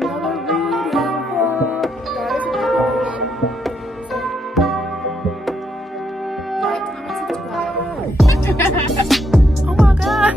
another reading vlog. Guys, if you like it, like, comment, subscribe. Oh my god.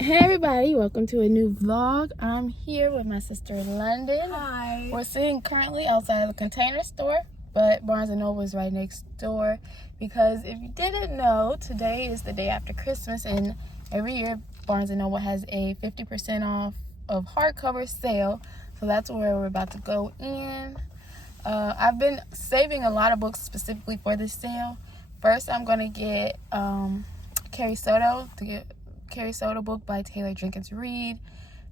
Hey everybody, welcome to a new vlog. I'm here with my sister London. Hi. We're sitting currently outside of the Container Store, but Barnes & Noble is right next door because if you didn't know, today is the day after Christmas, and every year Barnes & Noble has a 50% off of hardcover sale, so that's where we're about to go in. I've been saving a lot of books specifically for this sale. First, I'm going to get Carrie Soto book by Taylor Jenkins Reid,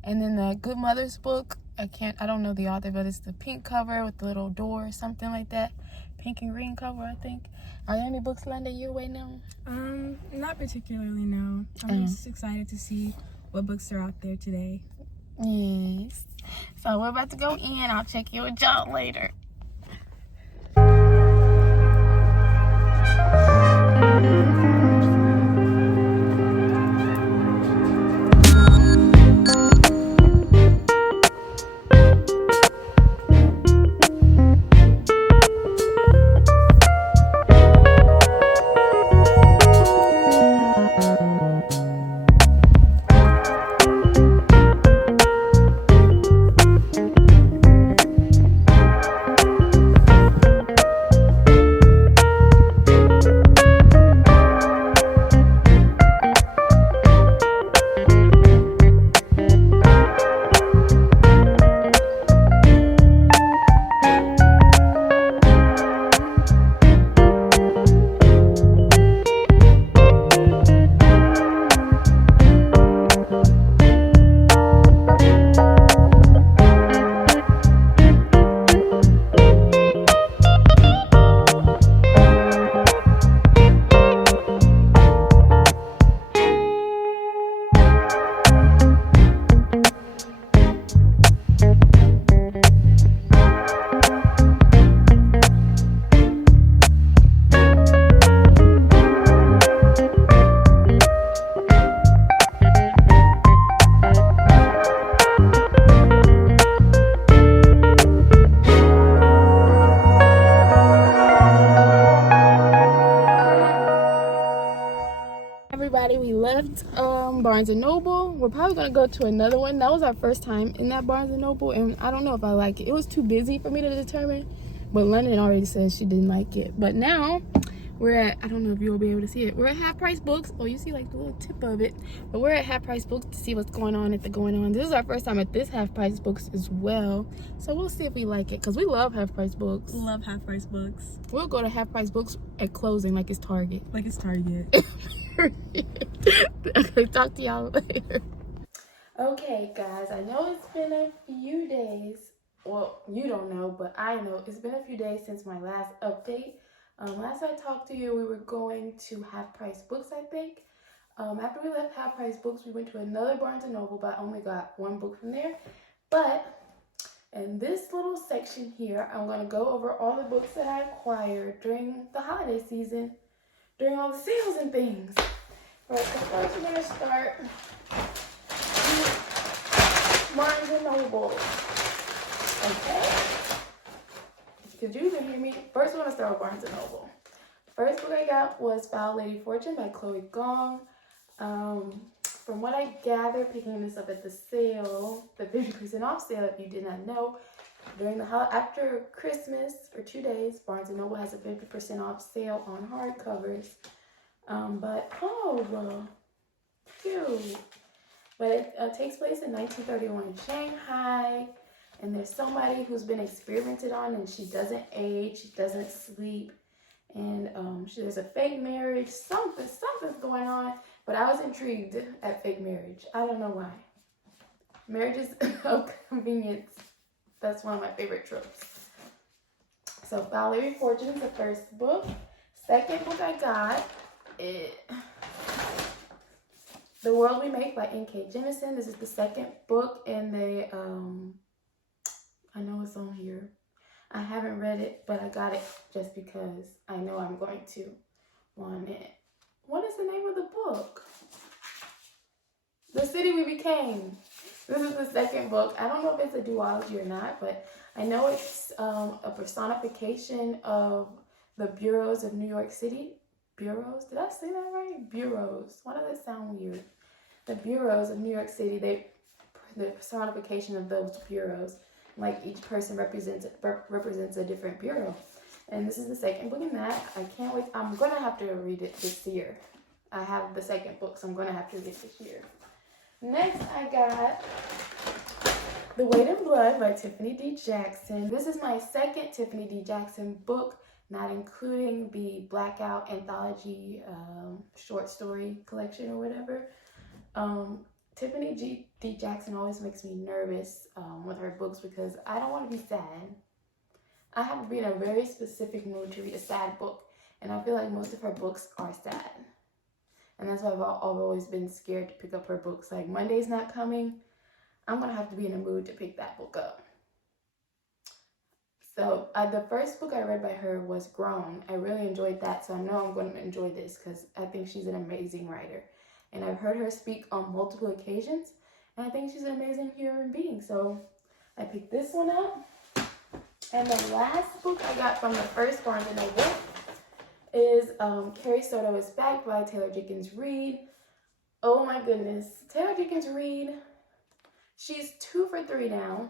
and then the Good Mothers book. I don't know the author, but it's the pink cover with the little door or something like that. Pink and green cover, I think. Are there any books, London, you're waiting on? Not particularly, no. I'm just excited to see what books are out there today. Yes. So we're about to go in. I'll check you with John later. Everybody, we left Barnes & Noble. We're probably going to go to another one. That was our first time in that Barnes & Noble, and I don't know if I like it. It was too busy for me to determine, but London already said she didn't like it. But now we're at, I don't know if you'll be able to see it, we're at Half Price Books. Oh, you see like the little tip of it. But we're at Half Price Books to see what's going on at the Going On. This is our first time at this Half Price Books as well, so we'll see if we like it, because we love Half Price Books. Love Half Price Books. We'll go to Half Price Books at closing like it's Target. Like it's Target. Okay, talk to y'all later. Okay, guys, I know it's been a few days. Well, you don't know, but I know it's been a few days since my last update. Last I talked to you, we were going to Half Price Books, I think. After we left Half Price Books, we went to another Barnes & Noble, but I only got one book from there. But in this little section here, I'm going to go over all the books that I acquired during the holiday season, during all the sales and things. Alright, so first we're going to start with Barnes & Noble. Okay? Because you can hear me. First, we're going to start with Barnes & Noble. First book I got was Foul Lady Fortune by Chloe Gong. From what I gathered, picking this up at the sale, the 50% off sale, if you did not know, during the after Christmas for 2 days, Barnes & Noble has a 50% off sale on hardcovers. Cute. But it takes place in 1931 in Shanghai, and there's somebody who's been experimented on, and she doesn't age, she doesn't sleep, and there's a fake marriage. Something's going on, but I was intrigued at fake marriage. I don't know why. Marriages of convenience. That's one of my favorite tropes. So Foul Lady Fortune is the first book. Second book I got, The World We Make by N.K. Jemisin. This is the second book in the, I know it's on here. I haven't read it, but I got it just because I know I'm going to want it. What is the name of the book? The City We Became. This is the second book. I don't know if it's a duology or not, but I know it's a personification of the bureaus of New York City. Bureaus? Did I say that right? Bureaus. Why does it sound weird? The bureaus of New York City, the personification of those bureaus. Like each person represents a different bureau. And this is the second book in that. I can't wait. I'm going to have to read it this year. I have the second book, so I'm going to have to read it this year. Next, I got The Weight in Blood by Tiffany D. Jackson. This is my second Tiffany D. Jackson book, not including the Blackout anthology short story collection or whatever. Tiffany D. Jackson always makes me nervous with her books because I don't want to be sad. I have to be in a very specific mood to read a sad book, and I feel like most of her books are sad. And that's why I've always been scared to pick up her books. Like, Monday's not coming. I'm going to have to be in a mood to pick that book up. So, the first book I read by her was Grown. I really enjoyed that, so I know I'm going to enjoy this because I think she's an amazing writer. And I've heard her speak on multiple occasions, and I think she's an amazing human being. So, I picked this one up. And the last book I got from the first Barnes & Noble is Carrie Soto is Back by Taylor Jenkins Reid. Oh my goodness. Taylor Jenkins Reid, she's 2 for 3 now.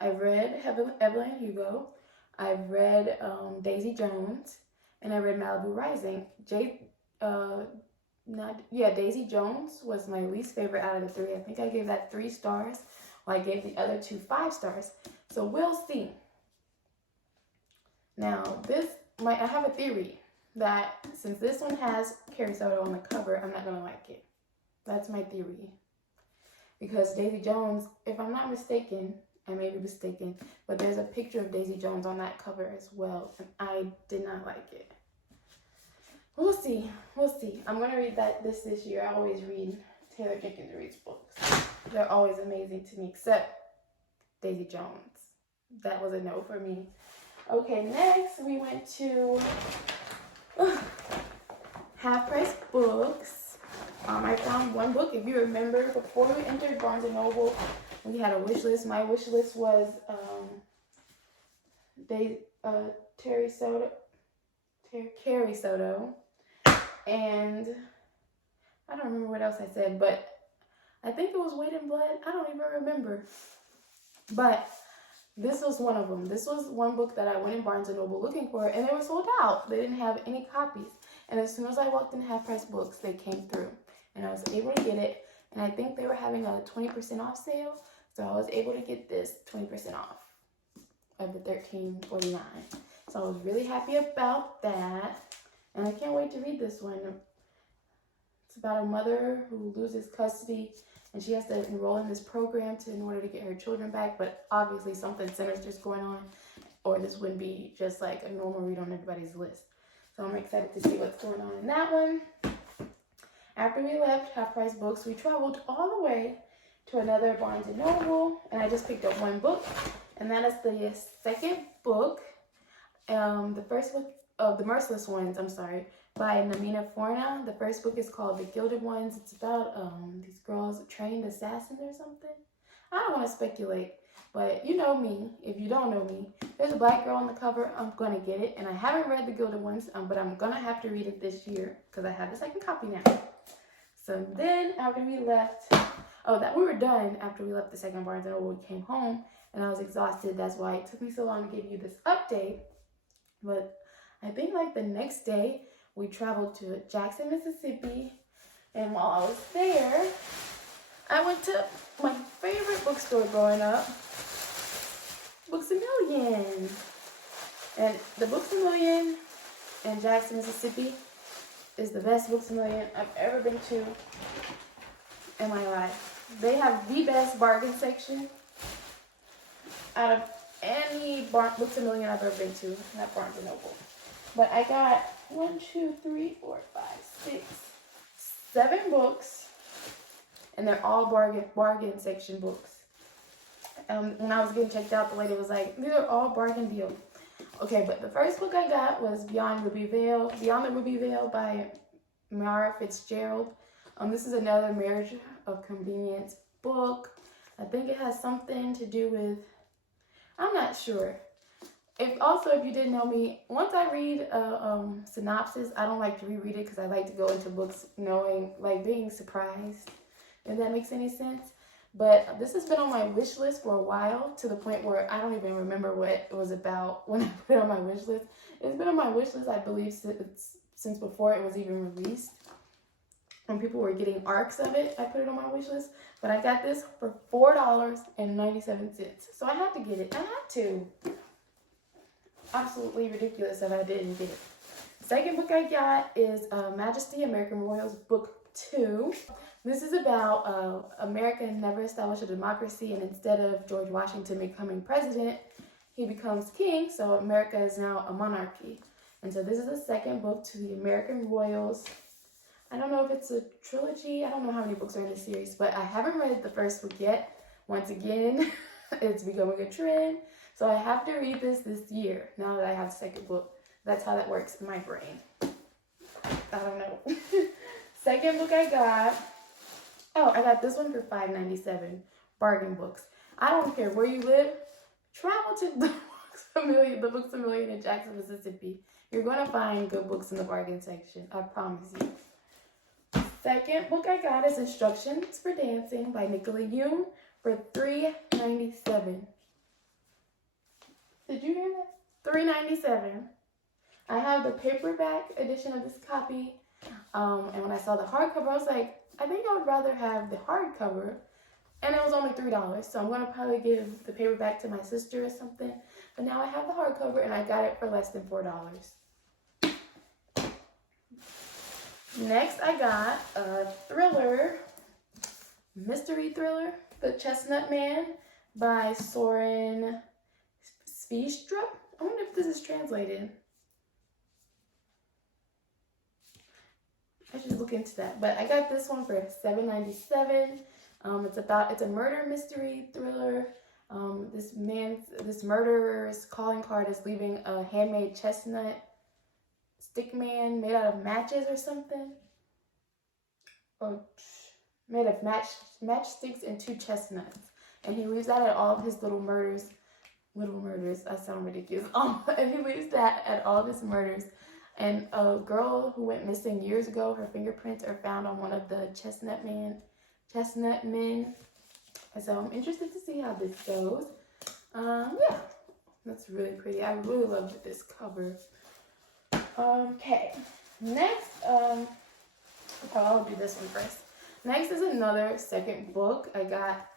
I've read Evelyn Hugo. I've read Daisy Jones. And I read Malibu Rising. Daisy Jones was my least favorite out of the 3. I think I gave that 3 stars, while I gave the other 2 5 stars. So we'll see. Now, I have a theory that since this one has Carrie Soto on the cover, I'm not going to like it. That's my theory. Because Daisy Jones, if I'm not mistaken, I may be mistaken, but there's a picture of Daisy Jones on that cover as well, and I did not like it. We'll see. We'll see. I'm going to read this year. I always read Taylor Jenkins Reid's books. They're always amazing to me, except Daisy Jones. That was a no for me. Okay, next we went to Half Price Books. I found one book. If you remember, before we entered Barnes & Noble, we had a wish list. My wish list was Carrie Soto, and I don't remember what else I said, but I think it was Weight in Blood. I don't even remember. But this was one of them. This was one book that I went in Barnes & Noble looking for, and they were sold out. They didn't have any copies. And as soon as I walked in Half Price Books, they came through. And I was able to get it. And I think they were having a 20% off sale. So I was able to get this 20% off of the $13.49. So I was really happy about that. And I can't wait to read this one. It's about a mother who loses custody, and she has to enroll in this program in order to get her children back. But obviously something sinister's going on, or this wouldn't be just like a normal read on everybody's list. So I'm excited to see what's going on in that one. After we left Half Price Books, we traveled all the way to another Barnes & Noble, and I just picked up one book, and that is the second book, the first book of The Merciless Ones, by Namina Forna. The first book is called The Gilded Ones. It's about these girls, trained assassins or something. I don't want to speculate, but you know me. If you don't know me, there's a black girl on the cover. I'm going to get it, and I haven't read The Gilded Ones, but I'm going to have to read it this year because I have the second copy now. So then after we left, we were done after we left the second Barnes & Noble. We came home, and I was exhausted. That's why it took me so long to give you this update. But I think like the next day, we traveled to Jackson, Mississippi, and while I was there, I went to my favorite bookstore growing up, Books A Million. And the Books A Million in Jackson, Mississippi is the best Books A Million I've ever been to in my life. They have the best bargain section out of any Books A Million I've ever been to at Barnes & Noble. But I got 7 books and they're all bargain section books. When I was getting checked out, the lady was like, these are all bargain deal. Okay, but the first book I got was Beyond the Ruby Veil by Mara Fitzgerald. This is another marriage of convenience book. I think it has something to do with, I'm not sure. If you didn't know me, once I read a synopsis, I don't like to reread it because I like to go into books knowing, like, being surprised, if that makes any sense. But this has been on my wish list for a while, to the point where I don't even remember what it was about when I put it on my wish list. It's been on my wish list, I believe, since before it was even released. When people were getting arcs of it, I put it on my wish list. But I got this for $4.97. So I had to get it. I had to. Absolutely ridiculous if I didn't get it. Second book I got is Majesty, American Royals, Book 2. This is about America never established a democracy, and instead of George Washington becoming president, he becomes king, so America is now a monarchy. And so this is the second book to the American Royals. I don't know if it's a trilogy. I don't know how many books are in this series, but I haven't read the first book yet. Once again, it's becoming a trend. So I have to read this year, now that I have the second book. That's how that works in my brain. I don't know. Second book I got. Oh, I got this one for $5.97. Bargain books. I don't care where you live. Travel to the Books A Million in Jackson, Mississippi. You're going to find good books in the bargain section. I promise you. Second book I got is Instructions for Dancing by Nicola Yoon for $3.97. Did you hear that? $3.97. I have the paperback edition of this copy. And when I saw the hardcover, I was like, I think I would rather have the hardcover. And it was only $3. So I'm going to probably give the paperback to my sister or something. But now I have the hardcover and I got it for less than $4. Next, I got a thriller, mystery thriller, The Chestnut Man by Soren Sveistrup. I wonder if this is translated. I should look into that. But I got this one for $7.97. It's a murder mystery thriller. This murderer's calling card is leaving a handmade chestnut stick man made out of matches or something. Or made of matchsticks and 2 chestnuts. And he leaves that at all of his little murders. Little murders, I sound ridiculous. And he leaves that at all of his murders. And a girl who went missing years ago, her fingerprints are found on one of the chestnut men. And so I'm interested to see how this goes. Yeah, that's really pretty. I really loved this cover. Okay, next, I'll do this one first. Next is another second book. I got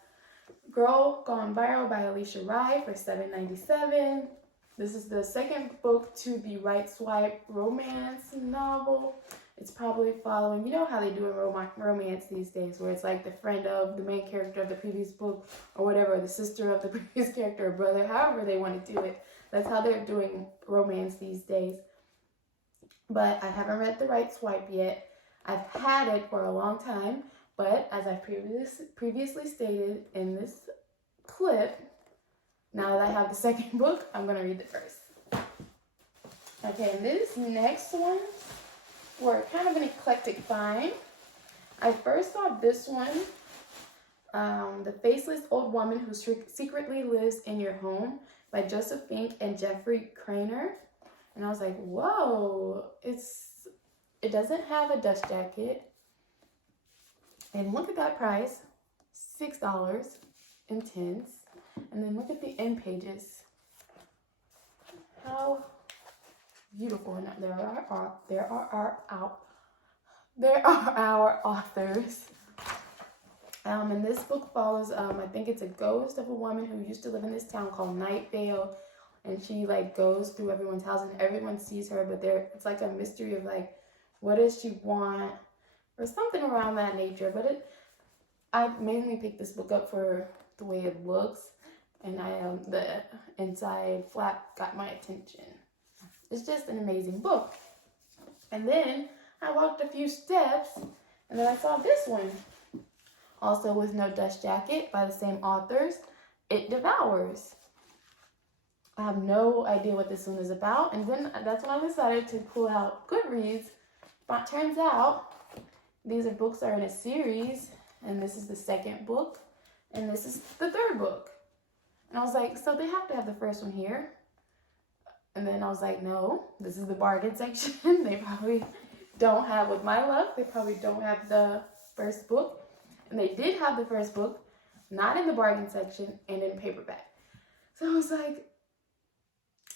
Girl Gone Viral by Alicia Rai for $7.97. This is the second book to the Right Swipe romance novel. It's probably following, you know how they do in romance these days, where it's like the friend of the main character of the previous book, or whatever, the sister of the previous character, or brother, however they want to do it. That's how they're doing romance these days. But I haven't read The Right Swipe yet. I've had it for a long time, but as I previously stated in this clip, now that I have the second book, I'm going to read the first. Okay, and this next one were kind of an eclectic find. I first saw this one, The Faceless Old Woman Who Secretly Lives in Your Home by Joseph Fink and Jeffrey Cranor. And I was like, whoa, it doesn't have a dust jacket. And look at that price, $6.10. And then look at the end pages. How beautiful. And there are our authors. And this book follows, I think it's a ghost of a woman who used to live in this town called Night Vale. And she like goes through everyone's house and everyone sees her, but it's like a mystery of like, what does she want? Or something around that nature. But I mainly picked this book up for the way it looks. And the inside flap got my attention. It's just an amazing book. And then I walked a few steps and then I saw this one. Also with No Dust Jacket by the same authors, It Devours. I have no idea what this one is about, and then that's when I decided to pull out Goodreads. But it turns out these books are in a series, and this is the second book, and this is the third book. And I was like, so they have to have the first one here. And then I was like, no, this is the bargain section. They probably don't have, with my luck, they probably don't have the first book. And they did have the first book, not in the bargain section and in paperback. So I was like,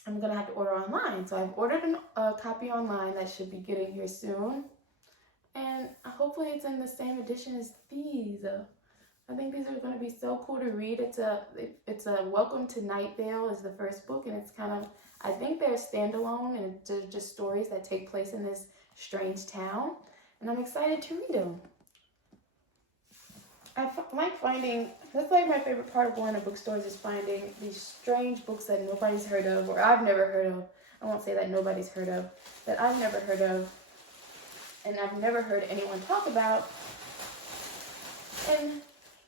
I'm gonna have to order online. So I've ordered a copy online that should be getting here soon. And hopefully it's in the same edition as these. I think these are going to be so cool to read. It's a Welcome to Night Vale is the first book, and it's kind of, I think they're standalone and they're just stories that take place in this strange town, and I'm excited to read them. I like finding, that's like my favorite part of going to bookstores is finding these strange books that nobody's heard of, or I've never heard of. I won't say that nobody's heard of, that I've never heard of, and I've never heard anyone talk about, and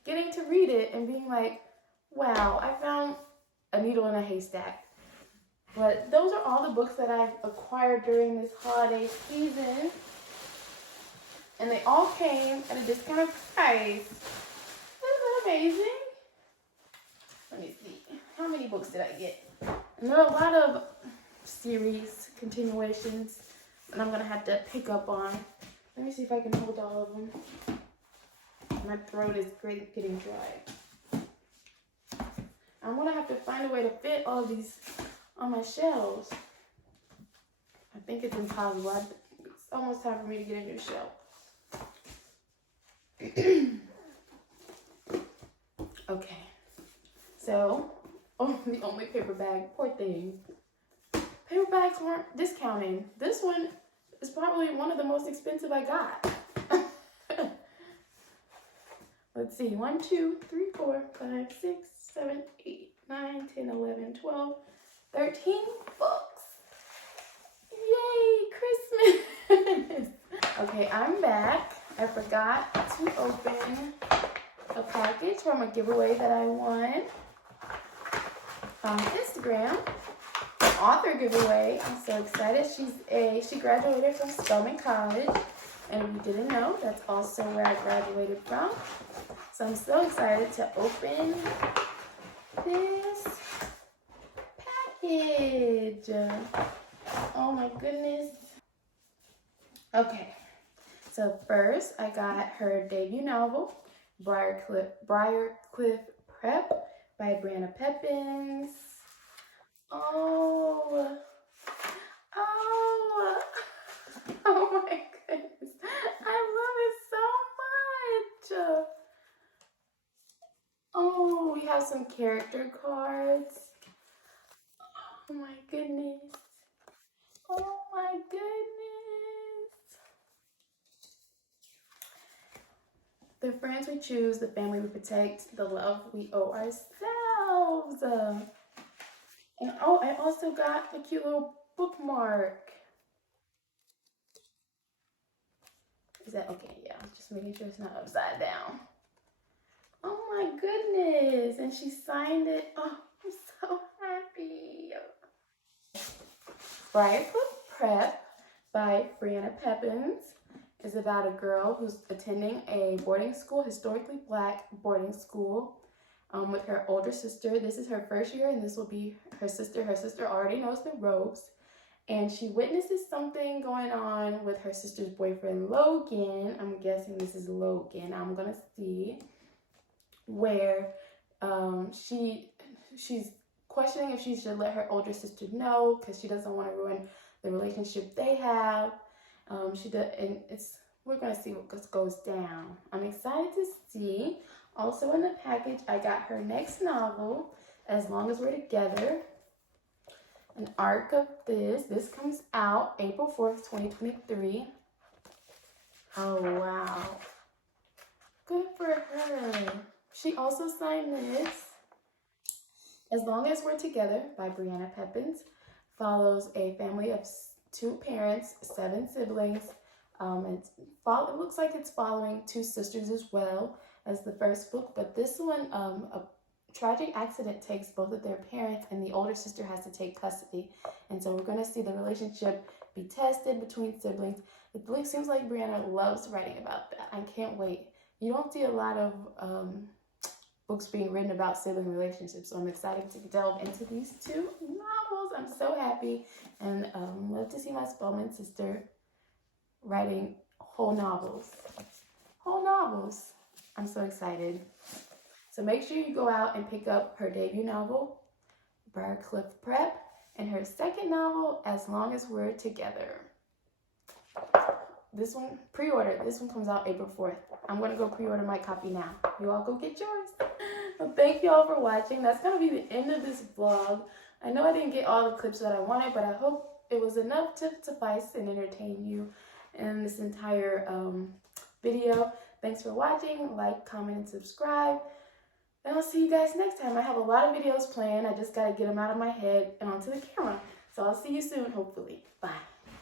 getting to read it and being like, wow, I found a needle in a haystack. But those are all the books that I've acquired during this holiday season. And they all came at a discounted price. Isn't that amazing? Let me see. How many books did I get? And there are a lot of series, continuations, and I'm going to have to pick up on. Let me see if I can hold all of them. My throat is getting dry. I'm going to have to find a way to fit all these on my shelves. I think it's impossible. It's almost time for me to get a new shelf. Okay. So, the only paper bag. Poor thing. Paper bags weren't discounting. This one is probably one of the most expensive I got. Let's see, 1, 2, 3, 4, 5, 6, 7, 8, 9, 10, 11, 12, 13 books. Yay, Christmas. Okay, I'm back. I forgot to open a package from a giveaway that I won on Instagram. An author giveaway. I'm so excited. She graduated from Spelman College. And if you didn't know, that's also where I graduated from. So I'm so excited to open this package. Oh my goodness. Okay, so first I got her debut novel, Briarcliff Prep by Brianna Peppins. Oh my goodness. I love it so much. Oh, we have some character cards. Oh my goodness. Oh my goodness. The friends we choose, the family we protect, the love we owe ourselves. And oh, I also got a cute little bookmark. Is that okay? Yeah, just making sure it's not upside down. Oh my goodness. And she signed it. Oh, I'm so happy. Briarcliff Prep by Brianna Peppins is about a girl who's attending a boarding school, historically black boarding school, with her older sister. This is her first year, and this will be her sister. Her sister already knows the ropes, and she witnesses something going on with her sister's boyfriend, Logan. I'm guessing this is Logan. I'm gonna see where she's questioning if she should let her older sister know because she doesn't want to ruin the relationship they have. We're gonna see what goes down. I'm excited to see. Also in the package, I got her next novel, As Long as We're Together. An arc of this. This comes out April 4th, 2023. Oh wow. Good for her. She also signed this. As Long as We're Together by Brianna Peppins follows a family of 2 parents, 7 siblings. It looks like it's following 2 sisters as well. as the first book, but this one, a tragic accident takes both of their parents, and the older sister has to take custody. And so we're going to see the relationship be tested between siblings. It seems like Brianna loves writing about that. I can't wait. You don't see a lot of books being written about sibling relationships, so I'm excited to delve into these two novels. I'm so happy, and love to see my Spellman sister writing whole novels. I'm so excited. So make sure you go out and pick up her debut novel, Briarcliff Prep, and her second novel, As Long as We're Together. This one, pre-order. This one comes out April 4th. I'm going to go pre-order my copy now. You all go get yours. Well, thank you all for watching. That's going to be the end of this vlog. I know I didn't get all the clips that I wanted, but I hope it was enough to suffice and entertain you in this entire video. Thanks for watching. Like, comment, and subscribe. And I'll see you guys next time. I have a lot of videos planned. I just got to get them out of my head and onto the camera. So I'll see you soon, hopefully. Bye.